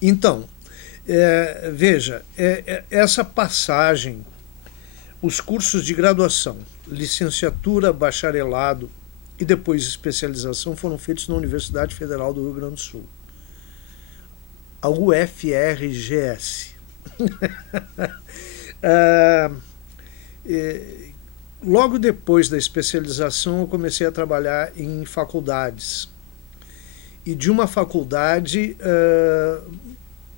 Então, veja, essa passagem, os cursos de graduação, licenciatura, bacharelado e depois especialização foram feitos na Universidade Federal do Rio Grande do Sul, a UFRGS. Ah, Logo depois da especialização, eu comecei a trabalhar em faculdades. E de uma faculdade,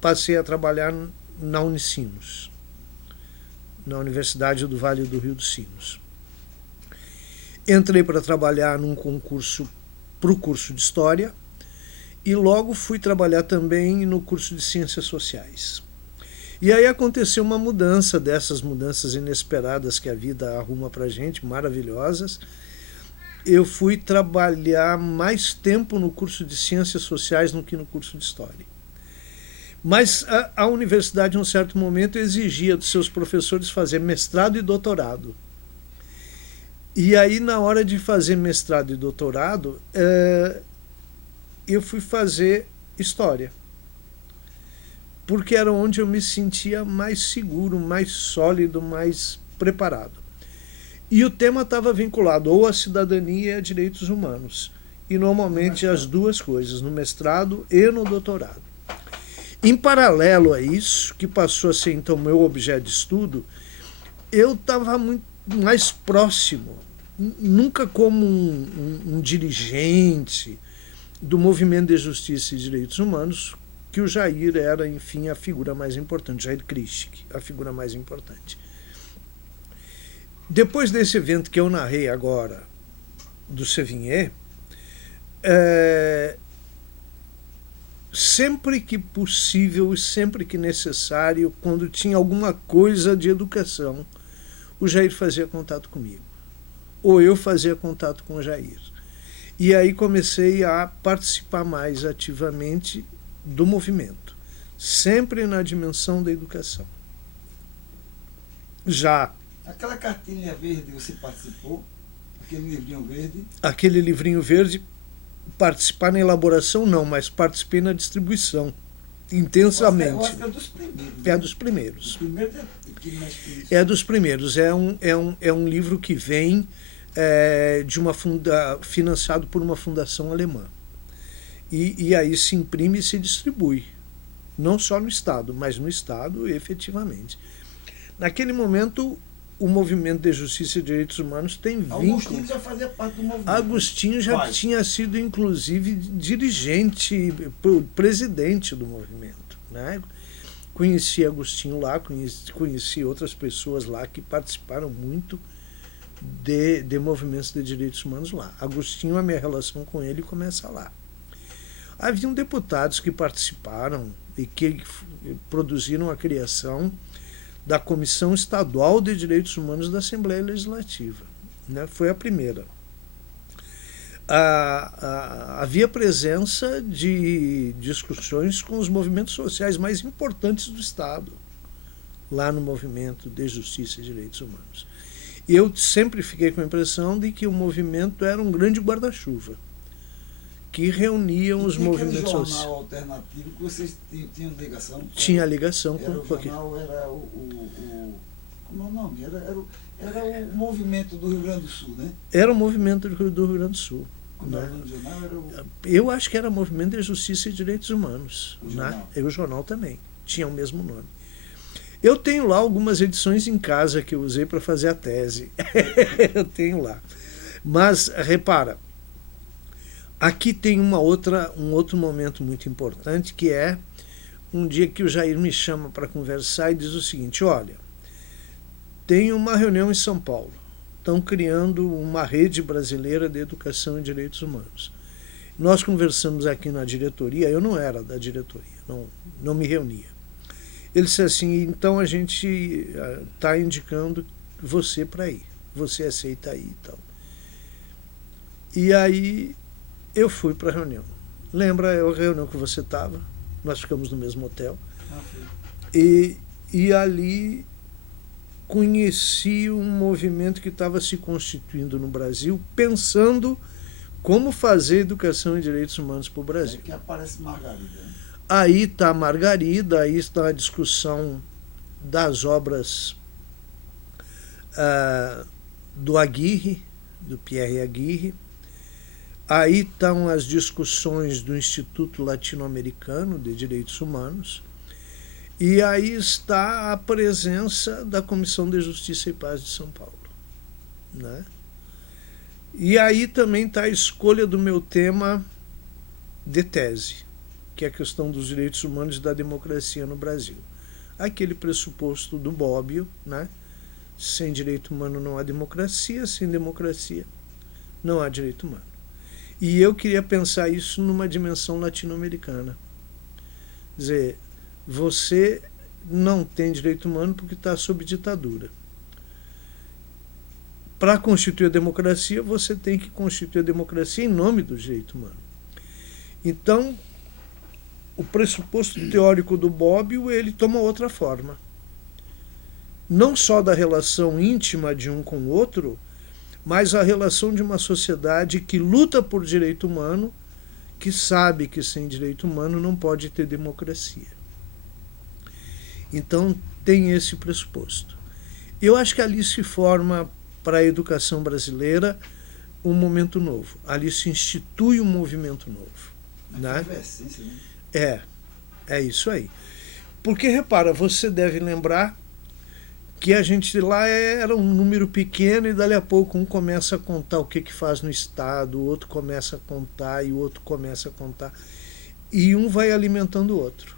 passei a trabalhar na Unicinos, na Universidade do Vale do Rio dos Sinos. Entrei para trabalhar num concurso para o curso de História e logo fui trabalhar também no curso de Ciências Sociais. E aí aconteceu uma mudança, dessas mudanças inesperadas que a vida arruma para a gente, maravilhosas. Eu fui trabalhar mais tempo no curso de Ciências Sociais do que no curso de História. Mas a universidade, em um certo momento, exigia dos seus professores fazer mestrado e doutorado. E aí, na hora de fazer mestrado e doutorado, eu fui fazer História. Porque era onde eu me sentia mais seguro, mais sólido, mais preparado. E o tema estava vinculado ou à cidadania e a direitos humanos. E normalmente as duas coisas, no mestrado e no doutorado. Em paralelo a isso, que passou a ser então meu objeto de estudo, eu estava muito mais próximo, nunca como um dirigente do movimento de justiça e direitos humanos, que o Jair era, enfim, a figura mais importante, Jair Kristic, a figura mais importante. Depois desse evento que eu narrei agora, do Sévigné, sempre que possível e sempre que necessário, quando tinha alguma coisa de educação, o Jair fazia contato comigo. Ou eu fazia contato com o Jair. E aí comecei a participar mais ativamente do movimento, sempre na dimensão da educação. Já Aquela cartilha verde você participou? Aquele livrinho verde? aquele livrinho verde, participar na elaboração não, mas participei na distribuição, intensamente. Eu acho que é dos primeiros. É Né? dos primeiros. O primeiro que mexe com isso. É dos primeiros. É um livro que vem de uma financiado por uma fundação alemã. E aí se imprime e se distribui. Não só no Estado, mas no Estado efetivamente. Naquele momento, o movimento de justiça e direitos humanos tem vínculo. Agostinho já fazia parte do movimento. Agostinho já tinha sido, inclusive, dirigente, presidente do movimento. Né? Conheci Agostinho lá, conheci outras pessoas lá que participaram muito de movimentos de direitos humanos lá. Agostinho, a minha relação com ele começa lá. Haviam deputados que participaram e que produziram a criação da Comissão Estadual de Direitos Humanos da Assembleia Legislativa. Né? Foi a primeira. Havia presença de discussões com os movimentos sociais mais importantes do Estado, lá no movimento de justiça e direitos humanos. E eu sempre fiquei com a impressão de que o movimento era um grande guarda-chuva, que reuniam os movimentos sociais. Tinha jornal alternativo que vocês tinham ligação? Tinha ligação com o jornal, era como é o nome? Era o movimento do Rio Grande do Sul, né? Era o movimento do Rio Grande do Sul. Né? O jornal era eu acho que era Movimento de Justiça e Direitos Humanos. O né? jornal. E o jornal também. Tinha o mesmo nome. Eu tenho lá algumas edições em casa que eu usei para fazer a tese. Eu tenho lá. Mas, repara, aqui tem um outro momento muito importante, que é um dia que o Jair me chama para conversar e diz o seguinte: olha, tem uma reunião em São Paulo, estão criando uma rede brasileira de educação e direitos humanos. Nós conversamos aqui na diretoria, eu não era da diretoria, não me reunia. Ele disse assim: então a gente está indicando você para ir, você aceita ir e tal. E aí eu fui para a reunião. Lembra a reunião que você estava? Nós ficamos no mesmo hotel. E ali conheci um movimento que estava se constituindo no Brasil, pensando como fazer educação e direitos humanos para o Brasil. É que aparece Margarida. Né? Aí está a Margarida, aí está a discussão das obras do Aguirre, do Pierre Aguirre. Aí estão as discussões do Instituto Latino-Americano de Direitos Humanos. E aí está a presença da Comissão de Justiça e Paz de São Paulo. Né? E aí também está a escolha do meu tema de tese, que é a questão dos direitos humanos e da democracia no Brasil. Aquele pressuposto do Bobbio, né? Sem direito humano não há democracia, sem democracia não há direito humano. E eu queria pensar isso numa dimensão latino-americana. Quer dizer, você não tem direito humano porque está sob ditadura. Para constituir a democracia, você tem que constituir a democracia em nome do direito humano. Então, o pressuposto teórico do Bobbio, ele toma outra forma. Não só da relação íntima de um com o outro, mas a relação de uma sociedade que luta por direito humano, que sabe que sem direito humano não pode ter democracia. Então, tem esse pressuposto. Eu acho que ali se forma, para a educação brasileira, um momento novo. Ali se institui um movimento novo. Né? É isso aí. Porque, repara, você deve lembrar que a gente lá era um número pequeno e dali a pouco um começa a contar o que faz no Estado, o outro começa a contar e o outro começa a contar. E um vai alimentando o outro.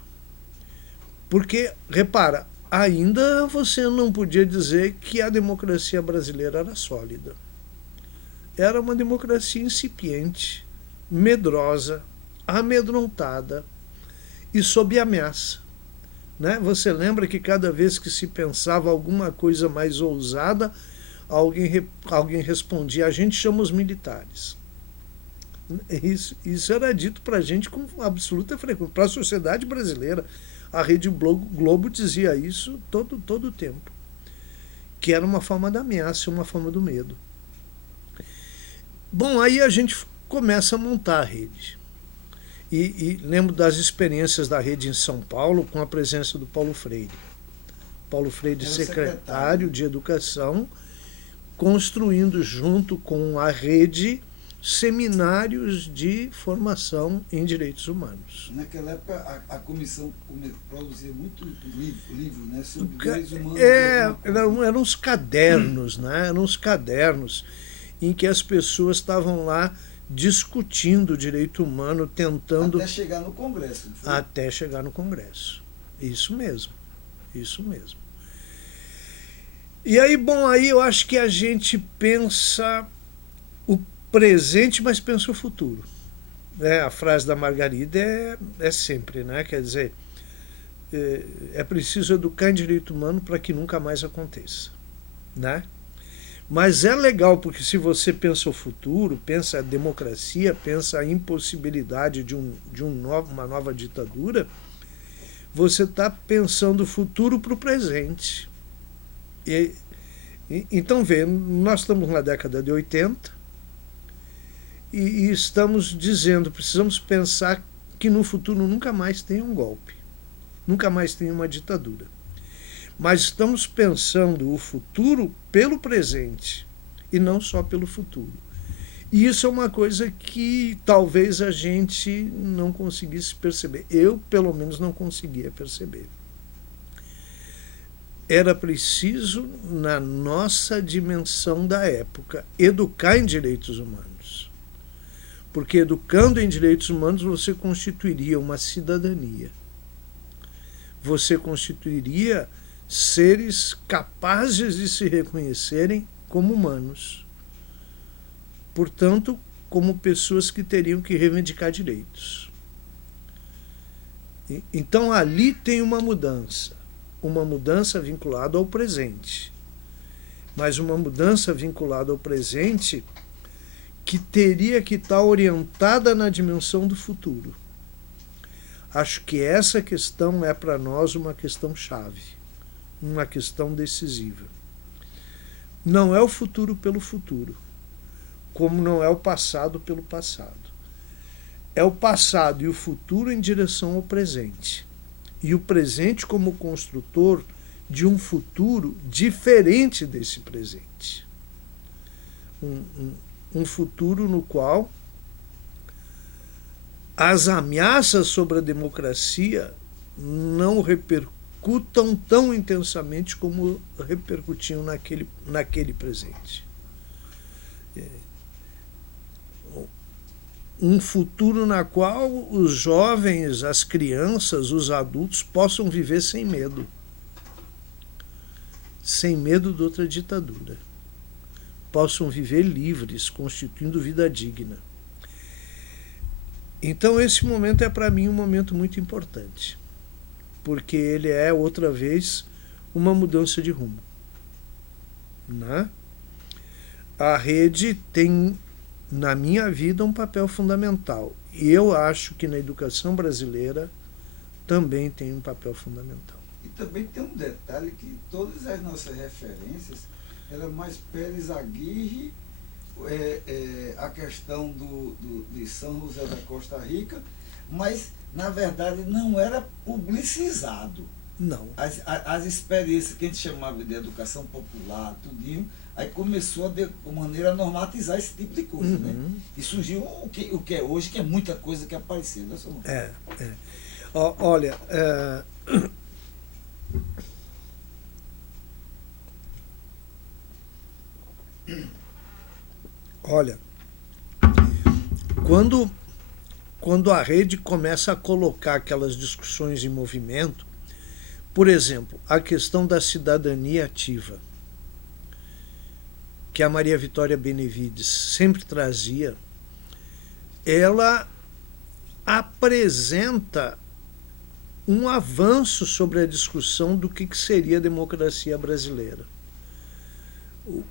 Porque, repara, ainda você não podia dizer que a democracia brasileira era sólida. Era uma democracia incipiente, medrosa, amedrontada e sob ameaça. Né? Você lembra que cada vez que se pensava alguma coisa mais ousada, alguém respondia: a gente chama os militares. Isso era dito para a gente com absoluta frequência, para a sociedade brasileira. A Rede Globo dizia isso todo o tempo, que era uma forma da ameaça, uma forma do medo. Bom, aí a gente começa a montar a rede. E lembro das experiências da rede em São Paulo com a presença do Paulo Freire. Paulo Freire, secretário de Educação, construindo junto com a rede seminários de formação em direitos humanos. Naquela época a comissão produzia muito livro, né, sobre direitos humanos. Eram uns cadernos, né? Eram uns cadernos em que as pessoas estavam lá discutindo o direito humano, tentando... Até chegar no Congresso. Não foi? Até chegar no Congresso. Isso mesmo. Isso mesmo. E aí, bom, aí eu acho que a gente pensa o presente, mas pensa o futuro. A frase da Margarida é sempre, né? Quer dizer, é preciso educar em direito humano para que nunca mais aconteça. Né? Mas é legal, porque se você pensa o futuro, pensa a democracia, pensa a impossibilidade de uma nova ditadura, você está pensando o futuro para o presente. Então, vê, nós estamos na década de 80 e estamos dizendo, precisamos pensar que no futuro nunca mais tem um golpe, nunca mais tem uma ditadura. Mas estamos pensando o futuro pelo presente e não só pelo futuro. E isso é uma coisa que talvez a gente não conseguisse perceber. Eu, pelo menos, não conseguia perceber. Era preciso, na nossa dimensão da época, educar em direitos humanos. Porque educando em direitos humanos você constituiria uma cidadania. Você constituiria seres capazes de se reconhecerem como humanos. Portanto, como pessoas que teriam que reivindicar direitos. Então ali tem uma mudança vinculada ao presente. Mas uma mudança vinculada ao presente que teria que estar orientada na dimensão do futuro. Acho que essa questão é para nós uma questão chave. Uma questão decisiva. Não é o futuro pelo futuro, como não é o passado pelo passado. é o passado e o futuro em direção ao presente. E o presente como construtor de um futuro diferente desse presente. Um futuro no qual as ameaças sobre a democracia não repercutam tão intensamente como repercutiam naquele presente. Um futuro na qual os jovens, as crianças, os adultos possam viver sem medo. Sem medo de outra ditadura. Possam viver livres, constituindo vida digna. Então esse momento é para mim um momento muito importante, porque ele é outra vez uma mudança de rumo. Né? A rede tem, na minha vida, um papel fundamental. E eu acho que na educação brasileira também tem um papel fundamental. E também tem um detalhe que todas as nossas referências eram mais Pérez Aguirre, a questão de São José da Costa Rica, mas na verdade não era publicizado. Não. As experiências que a gente chamava de educação popular, tudinho, aí começou de maneira a normatizar esse tipo de coisa, né? E surgiu o que é hoje, que é muita coisa que apareceu. Né? Olha, olha, quando a rede começa a colocar aquelas discussões em movimento, por exemplo, a questão da cidadania ativa, que a Maria Vitória Benevides sempre trazia, ela apresenta um avanço sobre a discussão do que seria a democracia brasileira.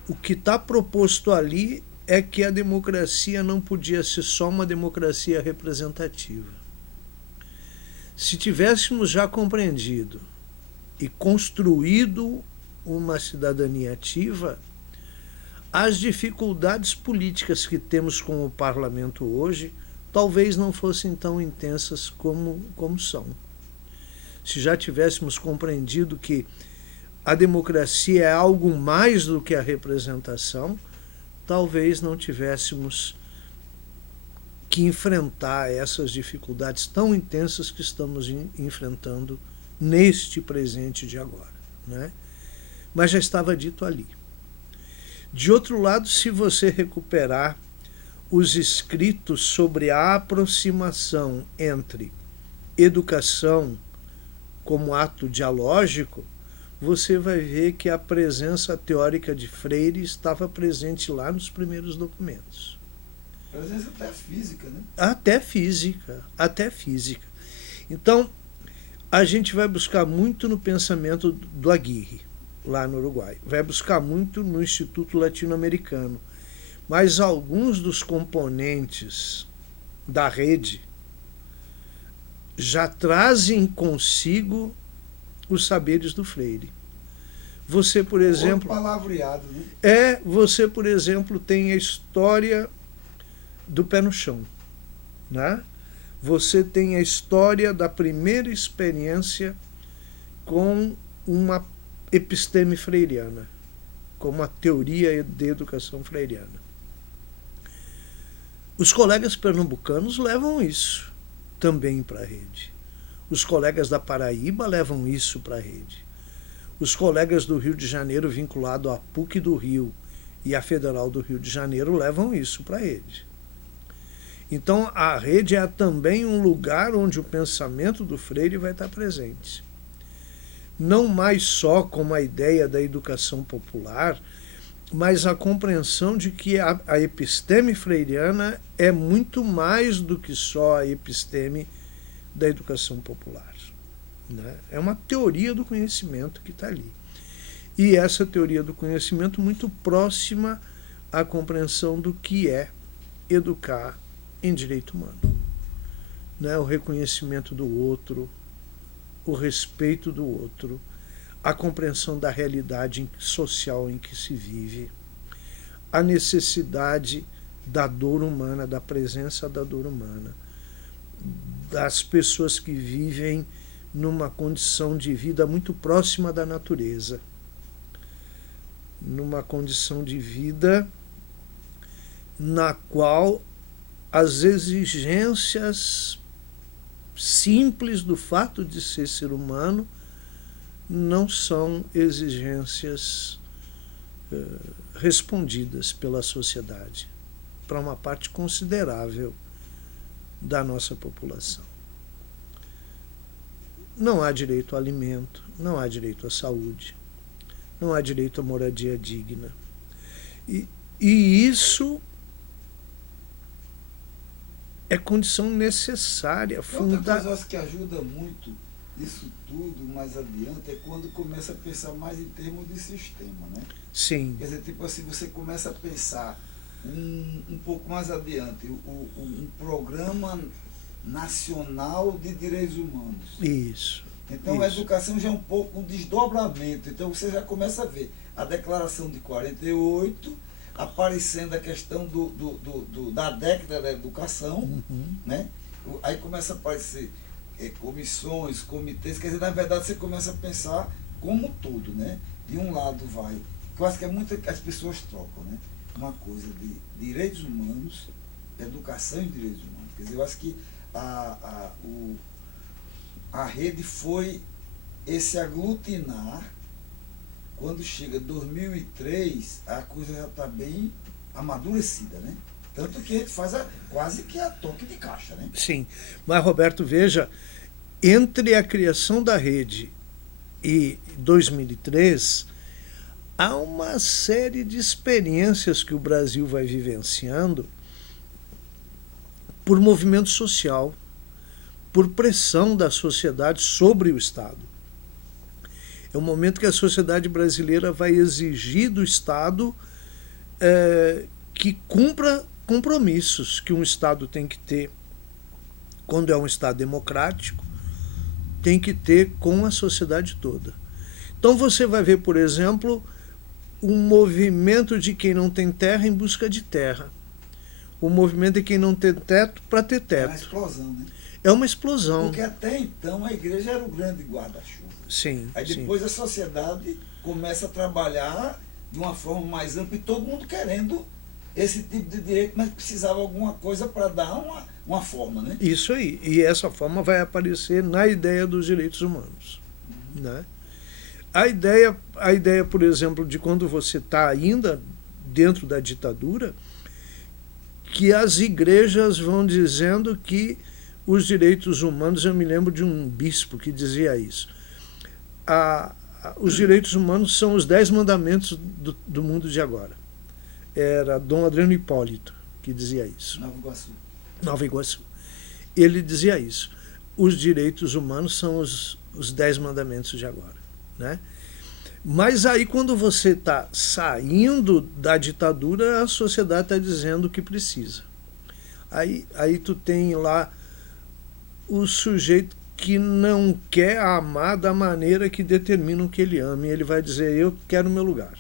O que está proposto ali é que a democracia não podia ser só uma democracia representativa. Se tivéssemos já compreendido e construído uma cidadania ativa, as dificuldades políticas que temos com o parlamento hoje talvez não fossem tão intensas como são. Se já tivéssemos compreendido que a democracia é algo mais do que a representação, talvez não tivéssemos que enfrentar essas dificuldades tão intensas que estamos enfrentando neste presente de agora. Né? Mas já estava dito ali. De outro lado, se você recuperar os escritos sobre a aproximação entre educação como ato dialógico, você vai ver que a presença teórica de Freire estava presente lá nos primeiros documentos. Presença até física, né? Até física. Então, a gente vai buscar muito no pensamento do Aguirre, lá no Uruguai. Vai buscar muito no Instituto Latino-Americano. Mas alguns dos componentes da rede já trazem consigo os saberes do Freire. Você, por exemplo... palavreado, né? Você, por exemplo, tem a história do pé no chão. Né? Você tem a história da primeira experiência com uma episteme freiriana, com uma teoria de educação freiriana. Os colegas pernambucanos levam isso também para a rede. Os colegas da Paraíba levam isso para a rede. Os colegas do Rio de Janeiro, vinculado à PUC do Rio e à Federal do Rio de Janeiro, levam isso para a rede. Então, a rede é também um lugar onde o pensamento do Freire vai estar presente. Não mais só como a ideia da educação popular, mas a compreensão de que a episteme freiriana é muito mais do que só a episteme da educação popular. Né? É uma teoria do conhecimento que está ali. E essa teoria do conhecimento muito próxima à compreensão do que é educar em direito humano. Né? O reconhecimento do outro, o respeito do outro, a compreensão da realidade social em que se vive, a necessidade da dor humana, da presença da dor humana, das pessoas que vivem numa condição de vida muito próxima da natureza, numa condição de vida na qual as exigências simples do fato de ser humano não são exigências respondidas pela sociedade, para uma parte considerável da nossa população. Não há direito ao alimento, não há direito à saúde, não há direito à moradia digna. E isso é condição necessária, Outra coisa, eu acho que ajuda muito isso tudo mais adiante é quando começa a pensar mais em termos de sistema, né? Sim. Quer dizer, tipo assim, você começa a pensar um pouco mais adiante, um programa nacional de direitos humanos. Isso. Então isso. A educação já é um pouco um desdobramento. Então você já começa a ver a declaração de 48, aparecendo a questão da década da educação, né? Aí começa a aparecer comissões, comitês, quer dizer, na verdade você começa a pensar como tudo, né? De um lado vai, eu acho que é muito que as pessoas trocam, né? Uma coisa de direitos humanos, educação e direitos humanos. Quer dizer, eu acho que a rede foi esse aglutinar. Quando chega 2003, a coisa já está bem amadurecida, né? Tanto que a gente faz quase que a toque de caixa, né? Sim, mas Roberto, veja, entre a criação da rede e 2003, há uma série de experiências que o Brasil vai vivenciando por movimento social, por pressão da sociedade sobre o Estado. É um momento que a sociedade brasileira vai exigir do Estado que cumpra compromissos que um Estado tem que ter, quando é um Estado democrático, tem que ter com a sociedade toda. Então você vai ver, por exemplo, um movimento de quem não tem terra em busca de terra. O movimento de quem não tem teto para ter teto. É uma explosão, né? É uma explosão. Porque até então a igreja era o grande guarda-chuva. Sim. Aí depois a sociedade começa a trabalhar de uma forma mais ampla e todo mundo querendo esse tipo de direito, mas precisava alguma coisa para dar uma forma, né? Isso aí. E essa forma vai aparecer na ideia dos direitos humanos. Né? A ideia, por exemplo, de quando você está ainda dentro da ditadura, que as igrejas vão dizendo que os direitos humanos, eu me lembro de um bispo que dizia isso, os direitos humanos são os 10 mandamentos do mundo de agora. Era Dom Adriano Hipólito que dizia isso. Nova Iguaçu. Ele dizia isso. Os direitos humanos são os 10 mandamentos de agora. Né? Mas aí quando você está saindo da ditadura, a sociedade está dizendo o que precisa. Aí tu tem lá o sujeito que não quer amar da maneira que determinam que ele ame. Ele vai dizer, eu quero o meu lugar.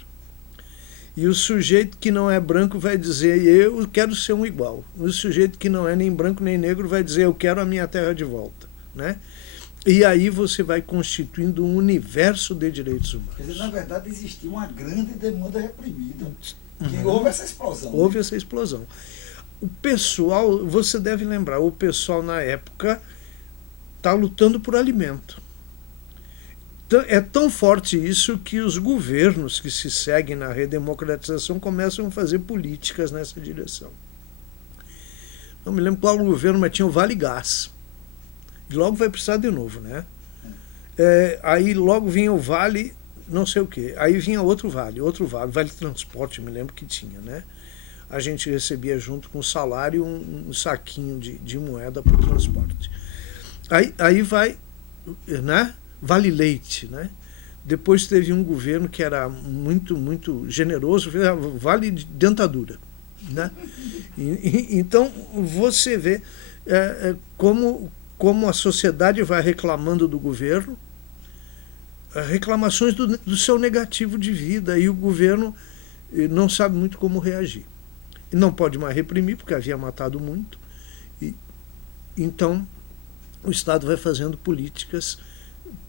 E o sujeito que não é branco vai dizer, eu quero ser um igual. O sujeito que não é nem branco nem negro vai dizer, eu quero a minha terra de volta. Né? E aí você vai constituindo um universo de direitos humanos. Quer dizer, na verdade, existia uma grande demanda reprimida. Que houve essa explosão. Houve essa explosão. O pessoal, você deve lembrar, o pessoal na época está lutando por alimento. É tão forte isso que os governos que se seguem na redemocratização começam a fazer políticas nessa direção. Não me lembro qual governo, mas tinha o Vale Gás. E logo vai precisar de novo, né? Aí logo vinha o Vale, não sei o quê. Aí vinha outro Vale Transporte, me lembro que tinha, né? A gente recebia junto com o salário um saquinho de moeda para o transporte. Aí vai, né? Vale Leite, né? Depois teve um governo que era muito, muito generoso, Vale de Dentadura, né? Então você vê como a sociedade vai reclamando do governo, reclamações do seu negativo de vida, e o governo não sabe muito como reagir. E não pode mais reprimir, porque havia matado muito. Então o Estado vai fazendo políticas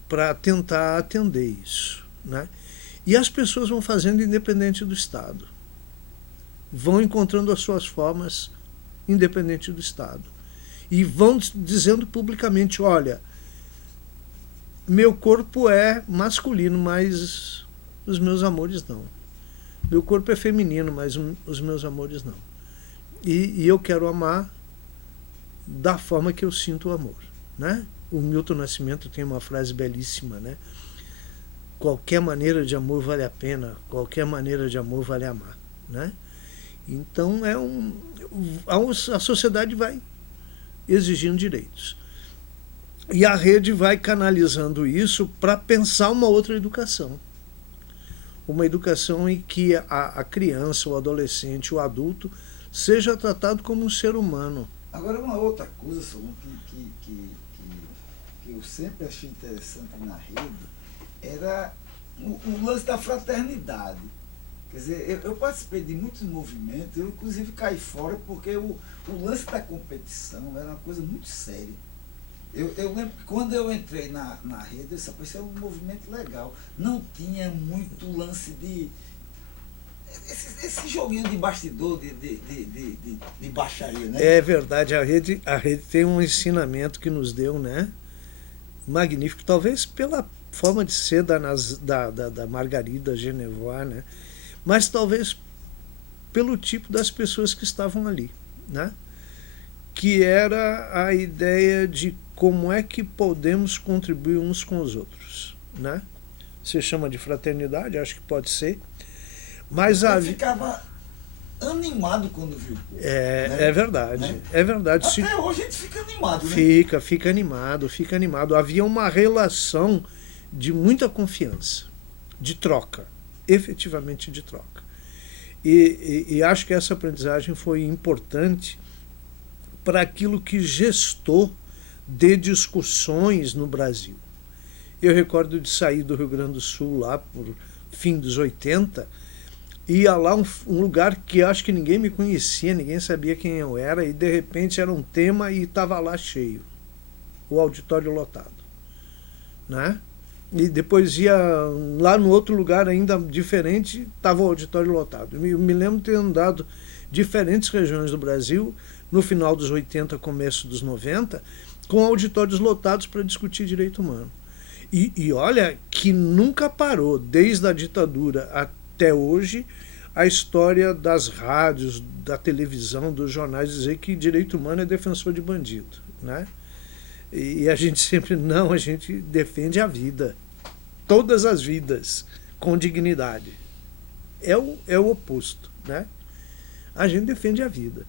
para tentar atender isso, né? E as pessoas vão fazendo independente do Estado. Vão encontrando as suas formas independente do Estado. E vão dizendo publicamente, olha, meu corpo é masculino, mas os meus amores não. Meu corpo é feminino, mas os meus amores não. E eu quero amar da forma que eu sinto o amor, né? O Milton Nascimento tem uma frase belíssima, né? Qualquer maneira de amor vale a pena, qualquer maneira de amor vale amar, né? Então a sociedade vai exigindo direitos. E a rede vai canalizando isso para pensar uma outra educação. Uma educação em que a criança, o adolescente, o adulto seja tratado como um ser humano. Agora, uma outra coisa, Solon, que eu sempre achei interessante na rede era o lance da fraternidade. Quer dizer, eu participei de muitos movimentos, eu inclusive caí fora porque o lance da competição era uma coisa muito séria. Eu lembro que quando eu entrei na rede, eu disse, isso é um movimento legal. Não tinha muito lance de... Esse joguinho de bastidor, de baixaria, né? É verdade, a rede tem um ensinamento que nos deu, né? Magnífico, talvez pela forma de ser da Margarida Genevois, né? Mas talvez pelo tipo das pessoas que estavam ali, né? Que era a ideia de como é que podemos contribuir uns com os outros, né? Você chama de fraternidade, acho que pode ser, mas ficava animado quando viu. É verdade, né? É verdade. Até hoje a gente fica animado, né? Fica animado. Havia uma relação de muita confiança, de troca, efetivamente de troca. E acho que essa aprendizagem foi importante para aquilo que gestou de discussões no Brasil. Eu recordo de sair do Rio Grande do Sul lá por fim dos 80, ia lá um lugar que acho que ninguém me conhecia, ninguém sabia quem eu era, e de repente era um tema e estava lá cheio, o auditório lotado, né? E depois ia lá no outro lugar ainda diferente, estava o auditório lotado. Eu me lembro de ter andado diferentes regiões do Brasil, no final dos 80, começo dos 90, com auditórios lotados para discutir direito humano. E olha que nunca parou, desde a ditadura até hoje, a história das rádios, da televisão, dos jornais dizer que direito humano é defensor de bandido, né? E a gente sempre, não, a gente defende a vida, todas as vidas, com dignidade. É o oposto, né? A gente defende a vida,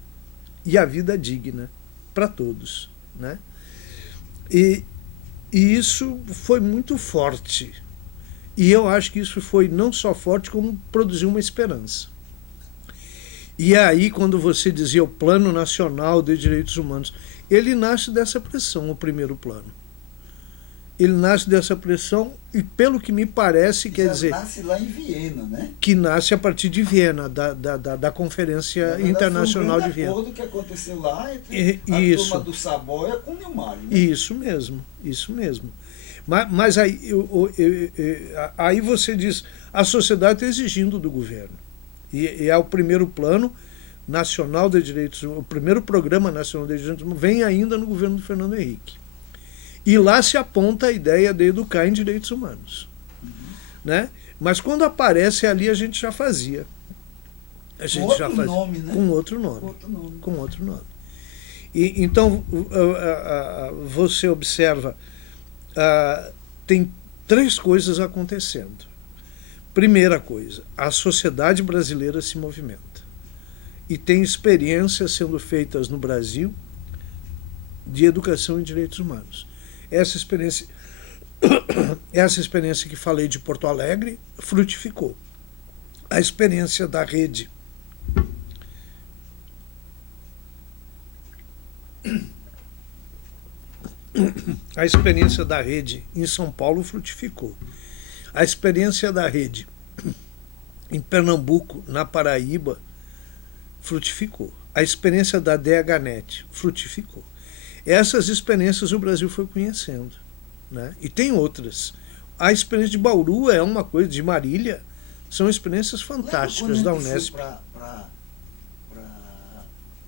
e a vida digna, para todos, né? E isso foi muito forte. E eu acho que isso foi não só forte, como produziu uma esperança. E aí, quando você dizia o Plano Nacional de Direitos Humanos, ele nasce dessa pressão, o primeiro plano. Ele nasce dessa pressão e, pelo que me parece, quer dizer... nasce lá em Viena, né? Que nasce a partir de Viena, da Conferência Internacional de Viena. Foi um acordo que aconteceu lá entre a turma do Saboia com o Nilmar. Né? Isso mesmo. Mas aí você diz, a sociedade está exigindo do governo. E é o primeiro plano nacional de direitos humanos, o primeiro programa nacional de direitos humanos vem ainda no governo do Fernando Henrique. E lá se aponta a ideia de educar em direitos humanos. Né? Mas quando aparece ali, a gente já fazia. Nome, né? Com outro nome. E, então, você observa, tem três coisas acontecendo. Primeira coisa, a sociedade brasileira se movimenta. E tem experiências sendo feitas no Brasil de educação em direitos humanos. Essa experiência que falei de Porto Alegre frutificou. A experiência da rede em São Paulo frutificou. A experiência da rede em Pernambuco, na Paraíba, frutificou. A experiência da DHNet frutificou. Essas experiências o Brasil foi conhecendo, né? E tem outras. A experiência de Bauru é uma coisa, de Marília, são experiências fantásticas da Unesp. Para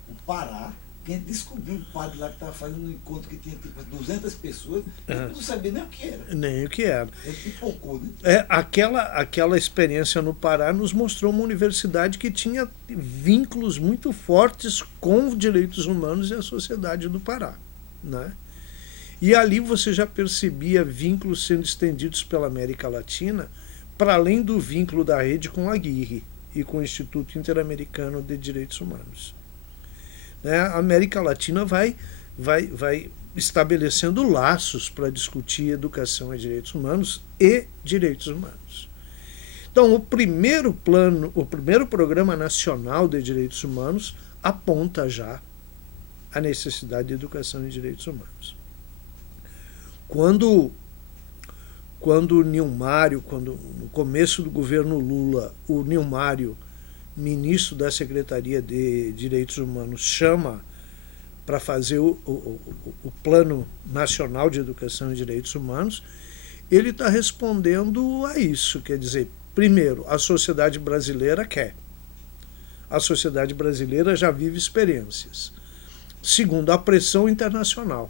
o Pará, que a gente descobriu um padre lá que estava fazendo um encontro que tinha tipo 200 pessoas, a gente não sabia nem o que era. Nem o que era. Ele pipocou, né? Aquela experiência no Pará nos mostrou uma universidade que tinha vínculos muito fortes com os direitos humanos e a sociedade do Pará, né? E ali você já percebia vínculos sendo estendidos pela América Latina, para além do vínculo da rede com a Aguirre e com o Instituto Interamericano de Direitos Humanos. Né? A América Latina vai estabelecendo laços para discutir educação e direitos humanos e direitos humanos. Então, o primeiro Programa Nacional de Direitos Humanos aponta já a necessidade de educação e direitos humanos. Quando o Nilmário, no começo do governo Lula, o Nilmário, ministro da Secretaria de Direitos Humanos, chama para fazer o Plano Nacional de Educação e Direitos Humanos, ele está respondendo a isso. Quer dizer, primeiro, a sociedade brasileira quer. A sociedade brasileira já vive experiências. Segundo, a pressão internacional.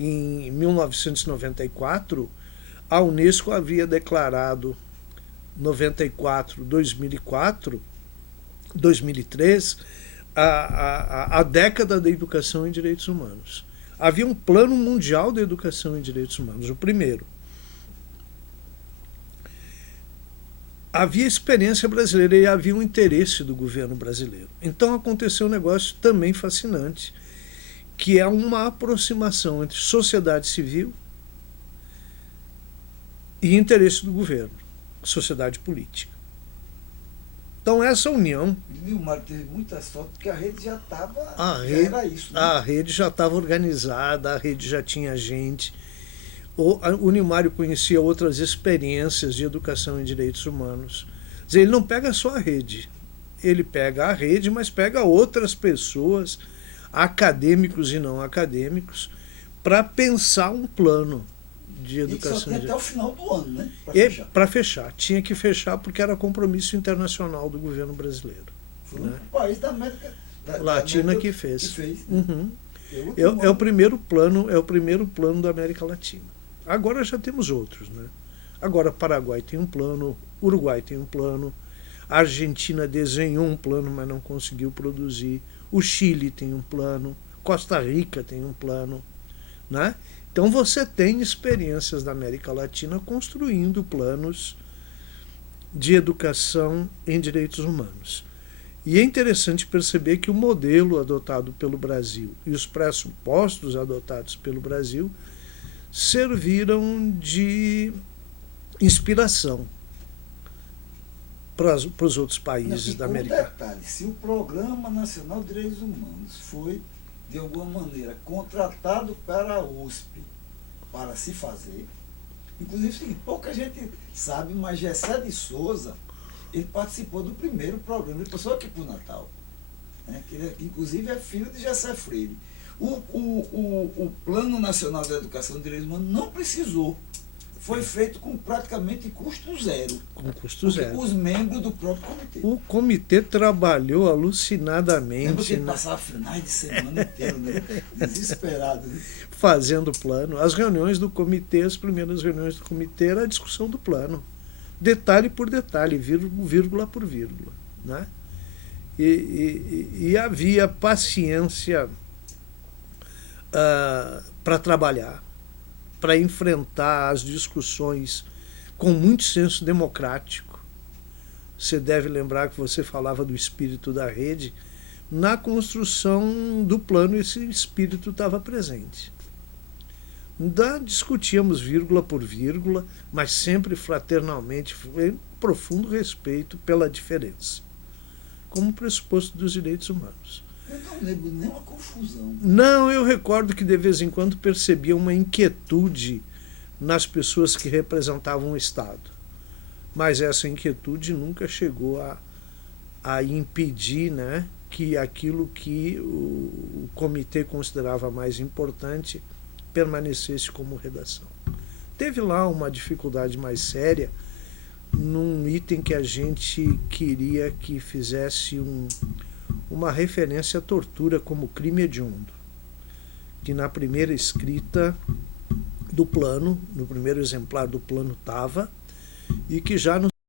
Em 1994, a Unesco havia declarado 94, 2004, 2003, a década da educação e direitos humanos. Havia um plano mundial de educação e direitos humanos, o primeiro. Havia experiência brasileira e havia um interesse do governo brasileiro. Então aconteceu um negócio também fascinante, que é uma aproximação entre sociedade civil e interesse do governo, sociedade política. Então essa união... E o Nilmário teve muita sorte, porque a rede já estava... era isso, né? A rede já estava organizada, a rede já tinha gente. O Nilmário conhecia outras experiências de educação em direitos humanos. Quer dizer, ele não pega só a rede, ele pega a rede, mas pega outras pessoas, acadêmicos e não acadêmicos, para pensar um plano de educação. E só tem até o final do ano, né? Para fechar. Tinha que fechar porque era compromisso internacional do governo brasileiro. Foi um país da América Latina que fez. Uhum. É o primeiro plano da América Latina. Agora já temos outros, né? Agora Paraguai tem um plano, Uruguai tem um plano, a Argentina desenhou um plano, mas não conseguiu produzir. O Chile tem um plano, Costa Rica tem um plano, né? Então você tem experiências da América Latina construindo planos de educação em direitos humanos. E é interessante perceber que o modelo adotado pelo Brasil e os pressupostos adotados pelo Brasil serviram de inspiração para os outros países da América. Detalhe, se o Programa Nacional de Direitos Humanos foi, de alguma maneira, contratado para a USP para se fazer, inclusive pouca gente sabe, mas Gessé de Souza, ele participou do primeiro programa, ele passou aqui para o Natal, né, que ele, inclusive, é filho de Gessé Freire. O Plano Nacional de Educação e Direitos Humanos não precisou. Foi feito com praticamente custo zero. Com custo zero. Os membros do próprio comitê. O comitê trabalhou alucinadamente. Lembra que ele passava finais de semana inteiro, né? Desesperado. Né? Fazendo plano. As reuniões do comitê, as primeiras reuniões do comitê, era a discussão do plano. Detalhe por detalhe, vírgula por vírgula. Né? E havia paciência para trabalhar, para enfrentar as discussões com muito senso democrático. Você deve lembrar que você falava do espírito da rede. Na construção do plano, esse espírito estava presente. Discutíamos vírgula por vírgula, mas sempre fraternalmente, em profundo respeito pela diferença, como pressuposto dos direitos humanos. Eu não lembro nenhuma confusão. Não, eu recordo que de vez em quando percebia uma inquietude nas pessoas que representavam o Estado. Mas essa inquietude nunca chegou a impedir, né, que aquilo que o comitê considerava mais importante permanecesse como redação. Teve lá uma dificuldade mais séria num item que a gente queria que fizesse uma referência à tortura como crime hediondo, que na primeira escrita do plano, no primeiro exemplar do plano estava, e que já no